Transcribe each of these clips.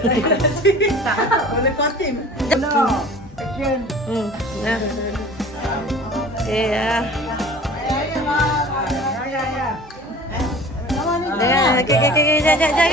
Tak, boleh kotim. No. Action. Nah. Okey ya. Ya, okey, jangan.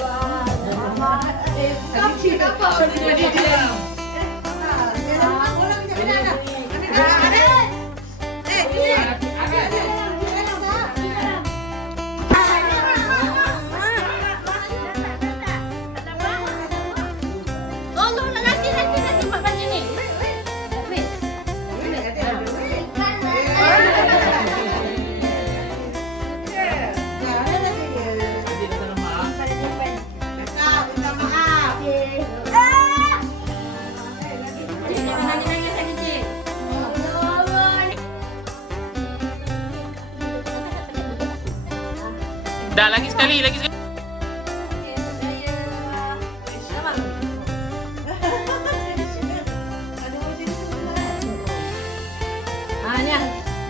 Dah, lagi sekali.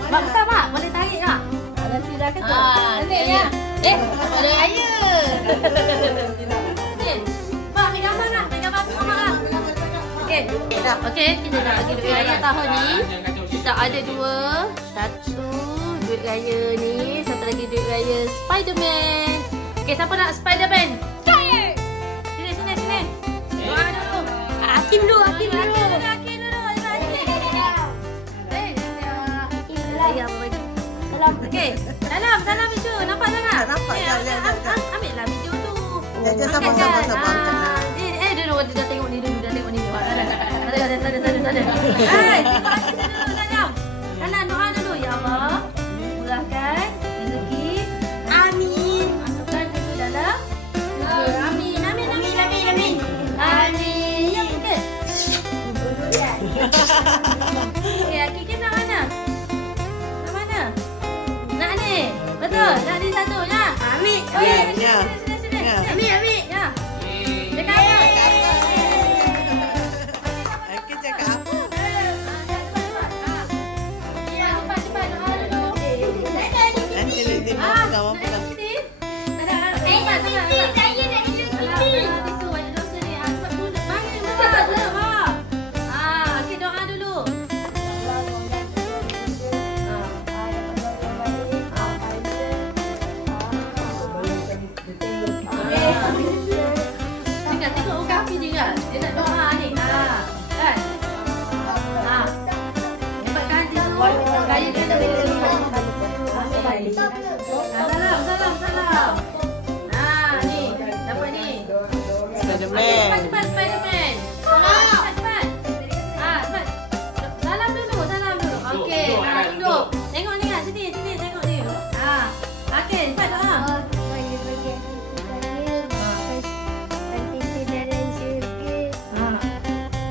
Mak buka mak, boleh tarik tak? Ada sudah ke tu? Nanti ya. Boleh raya. Mak, pegang mak nak? Pegang mak sama mak. Okey, kita nak bagi duit raya tahun ni. Kita ada dua. Satu duit raya ni, satu lagi duit raya Spiderman. Okey, siapa nak Spiderman? Sini. Doa dulu. Hakim dulu. Okey, salam video. Nampak tak? Nampak. Ambillah video tu. Jangan sabar. Dia dah tengok ni dulu. Sada. Hai, salam doa dulu. Ya Allah, murahkan rezeki. Amin. Masukkan dulu dalam. Amin. Amin. Ya, betul. Okey, Kiki nak mana? Nak ni. Betul. Nak ni satu ya. Ambil. Sini. Ambil. Ya. Dekat apa? Cakap apa? Cepat doa dulu. Nanti pegang. Okey, doa dulu. Tengok Ukafi juga. Dia nak doa ni. Kan? Hebatkan dia tu. Raya dia tak boleh salam. Ni. Dapat ni. Spiderman. Cepat Spiderman. Cepat. Cepat. Salam dulu. Okey, duduk. Tengok ni kan. Sini tengok ni. Okey, cepat doa.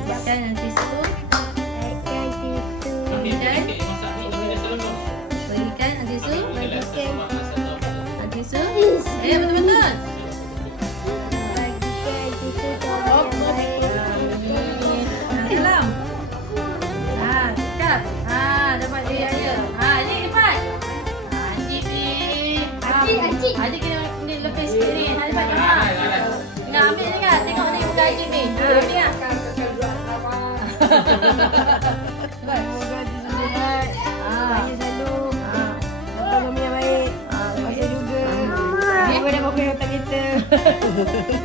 Bagikan tisu. Betul. Salam. Cakap. Dapat duit raya. Ni Ifat. Adik kena lepis sikit ni. Ifat nak ambil ni kan? Tengok ni bukan Adik ni. Ambil kan? Semoga disuruh raya selalu. Dapat mami yang baik. Masa juga. Daripada bapa yang otak kita.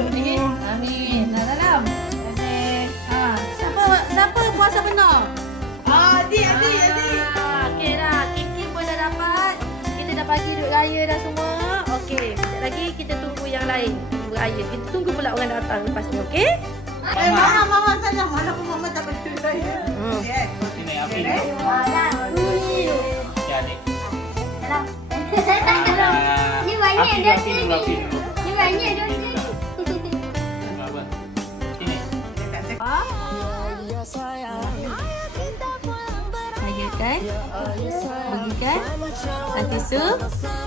Amin. Salam. Siapa puasa benar? Adik. Okey dah. Kiki pun dah dapat. Kita dah bagi duit raya dah semua. Okey. Sekejap lagi kita tunggu yang lain. Raya. Kita tunggu pula orang datang lepas ni. Okey? Mama saja. Mana pun mama dapat duit raya. Sini, Afi. Adik. Salam. Ni banyak dah sini. Ni banyak dah sini. Apa? Sini. Sayurkan. Bagikan. Tisu.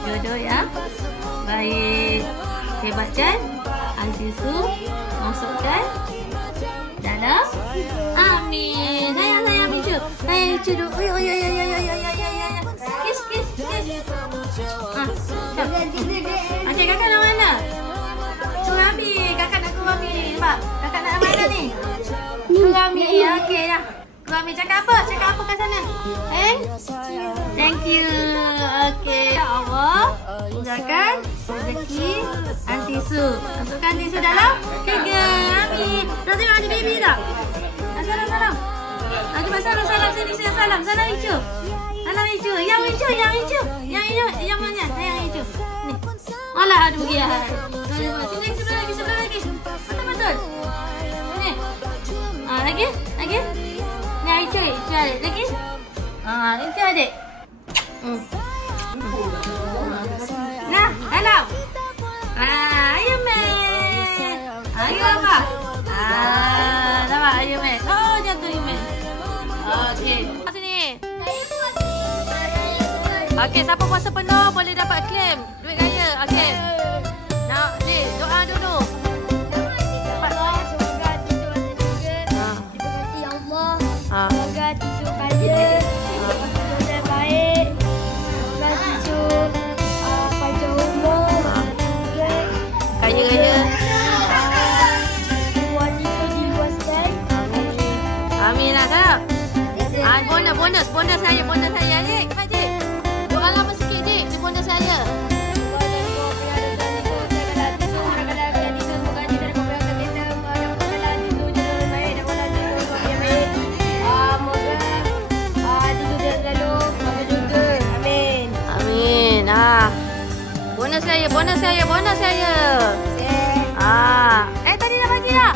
Jodoh ya. Baik. Hebatkan. Tisu. Masukkan. Dalam. Amin. Sayang bicu. Bicu dulu. Kiss. Okey, kakak nak mana? Suruh ambil. Kakak nak suruh ambil. Nampak? Kakak nak dah ni? Kurami. Okey dah. Kurami cakap apa? Cakap apa kat sana? Thank you. Okey. Ya Allah. Mudahkan rezeki Aunty Su. Masukkan Aunty Su dalam keger. Amin. Dah tengok ada baby tak? Salam. Cuba salam sini salam. Salam hijau. Salam hijau. Yang hijau. Yang mana? Yang hijau. Ni. Alah ada pergi. Sini sebelah lagi. Betul. Ni. Lagi. Ni hijau adik. Lagi. Hijau adik. Nah, hello. Ayo men. Ayo apa? Nampak ayo men. Oh, jatuh men. Okey. Sini. Okey, siapa puasa penuh boleh dapat claim duit raya. Okey. Nak ni doa dulu. Semoga tisu ada juga. Diberkati Allah. Semoga tisu kaya. Tisu yang baik. Semoga tisu panjang umur. Kaya raya. Buat tisu diluaskan. Amin lah kak. Bonus saya Dik. Cepat Dik. Doa lama sikit Dik. Di bonus saya. Amin. Bonus saya. Tadi dah bagi dah.